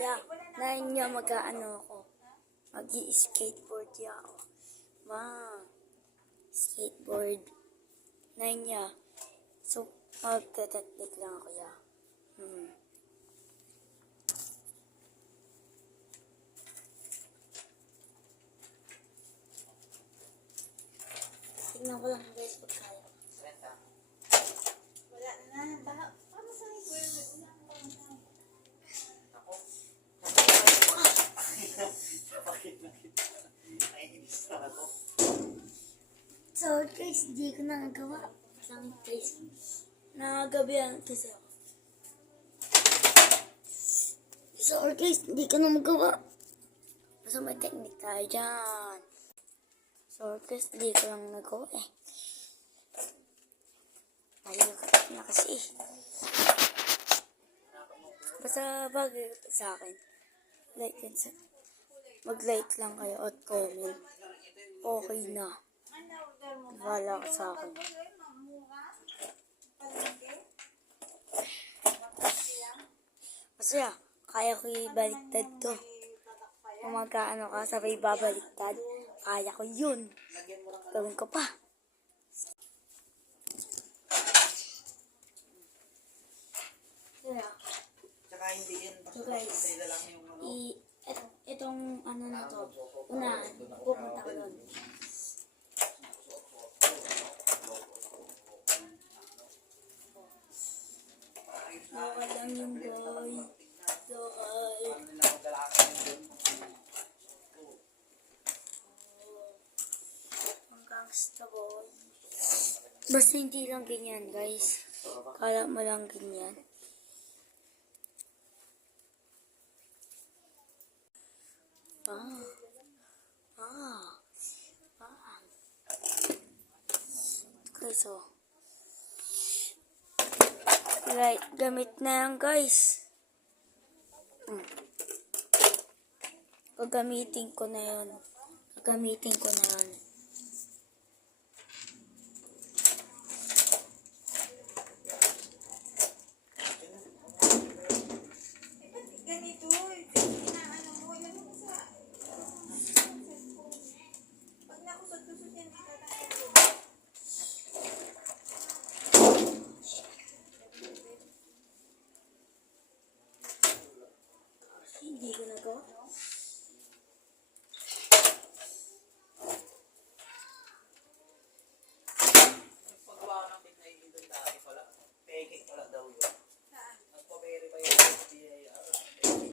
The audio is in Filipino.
Yeah, nahin niya mag-ano ako. Mag-i-skateboard ya ako. Skateboard. Nahin niya. So, magte-technique lang ako ya. Tingnan ko lang guys pag kaya. Wala na. Paano sa hikwela? Ako? Bakit nakita? Naiinis na ako. So guys, hindi ko nagagawa. Lang guys. Nagabihan kasi ako. So guys, hindi ko na magawa. Basta may technique tayo dyan. So guys, hindi ko lang nagawa eh. Ayaw na kasi eh. Basta bagay sa akin. Like and mag-like lang kayo at comment. Okay na. Wala ka sa akin. Masaya, kaya ko ibaliktad to. Kung magkaano ka, sabay babaliktad. Kaya ko yun. Gawin ko pa. Tsaka hindi yan. So guys, Sila lang yung ano. itong ano na to, unahan, pupunta ko doon. Okay lang yun boy. Ang gangsta boy. Basta hindi lang ganyan guys. Kala mo lang ganyan. Okay, so. Right, gamit na yan guys. Gagamitin ko na yun. Gagamitin ko na yun. Ganito. Inaano mo. Yan mo sa... Pag nakusot-kusot yan, dito na ito. Hindi ko nagawa.